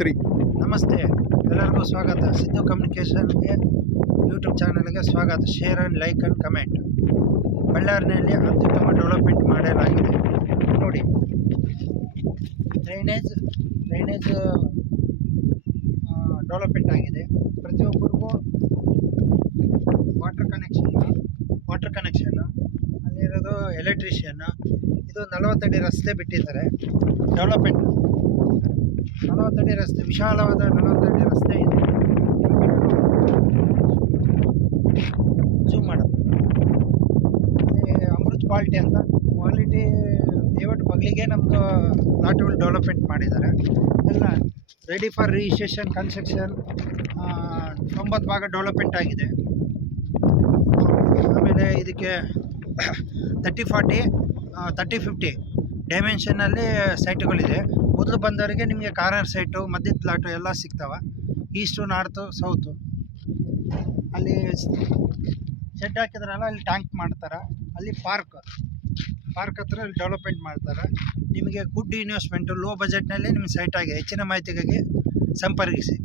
3. ನಮಸ್ತೆ, ಎಲ್ಲರಿಗೂ ಸ್ವಾಗತ. ಸಿದ್ದು ಕಮ್ಯುನಿಕೇಷನ್ಗೆ ಯೂಟ್ಯೂಬ್ ಚಾನಲ್ಗೆ ಸ್ವಾಗತ. Share and like and comment. ಬಳ್ಳಾರಿನಲ್ಲಿ ಅತ್ಯುತ್ತಮ ಡೆವಲಪ್ಮೆಂಟ್ ಮಾಡಲಾಗಿದೆ ನೋಡಿ. ಡ್ರೈನೇಜ್ ಡೆವಲಪ್ಮೆಂಟ್ ಆಗಿದೆ. ಪ್ರತಿಯೊಬ್ಬರಿಗೂ ವಾಟರ್ ಕನೆಕ್ಷನ್ನು ಅಲ್ಲಿರೋದು ಎಲೆಕ್ಟ್ರಿಷಿಯನ್ನು. ಇದು 40 ಅಡಿ ರಸ್ತೆ ಬಿಟ್ಟಿದ್ದಾರೆ. ಡೆವಲಪ್ಮೆಂಟ್ 40 ಅಡಿ ರಸ್ತೆ, ವಿಶಾಲವಾದ 40 ಅಡಿ ರಸ್ತೆ ಇದೆ. ಜೂಮ್ ಮಾಡಪ್ಪ. ಅಲ್ಲಿ ಅಮೃತ್ ಕ್ವಾಲಿಟಿ ಅಂತ ಕ್ವಾಲಿಟಿ ಲೇಔಟ್ ಬಗ್ಲಿಗೆ ನಮ್ಮದು ಪ್ಲಾಟ್ಗಳು ಡೆವಲಪ್ಮೆಂಟ್ ಮಾಡಿದ್ದಾರೆ. ಎಲ್ಲ ರೆಡಿ ಫಾರ್ ರಿಜಿಸ್ಟ್ರೇಷನ್, ಕನ್ಸ್ಟ್ರಕ್ಷನ್. 90 ಭಾಗ ಡೆವಲಪ್ಮೆಂಟ್ ಆಗಿದೆ. ಆಮೇಲೆ ಇದಕ್ಕೆ 30-40 30-50 ಡೈಮೆನ್ಷನಲ್ಲಿ ಸೈಟ್ಗಳಿದೆ. ಮೊದಲು ಬಂದವರಿಗೆ ನಿಮಗೆ ಕಾರ್ನರ್ ಸೈಟು, ಮಧ್ಯದ ಪ್ಲಾಟು ಎಲ್ಲ ಸಿಗ್ತವೆ. Is to, north, south. ಅಲ್ಲಿ ಶೆಡ್ ಹಾಕಿದ್ರಲ್ಲ, ಅಲ್ಲಿ ಟ್ಯಾಂಕ್ ಮಾಡ್ತಾರೆ. ಅಲ್ಲಿ ಪಾರ್ಕ್ ಹತ್ರ ಅಲ್ಲಿ ಡೆವಲಪ್ಮೆಂಟ್ ಮಾಡ್ತಾರೆ. ನಿಮಗೆ ಗುಡ್ ಇನ್ವೆಸ್ಟ್ಮೆಂಟು, ಲೋ ಬಜೆಟ್ನಲ್ಲಿ ನಿಮಗೆ ಸೈಟ್ ಆಗಿದೆ. ಹೆಚ್ಚಿನ ಮಾಹಿತಿಗಾಗಿ ಸಂಪರ್ಕಿಸಿ.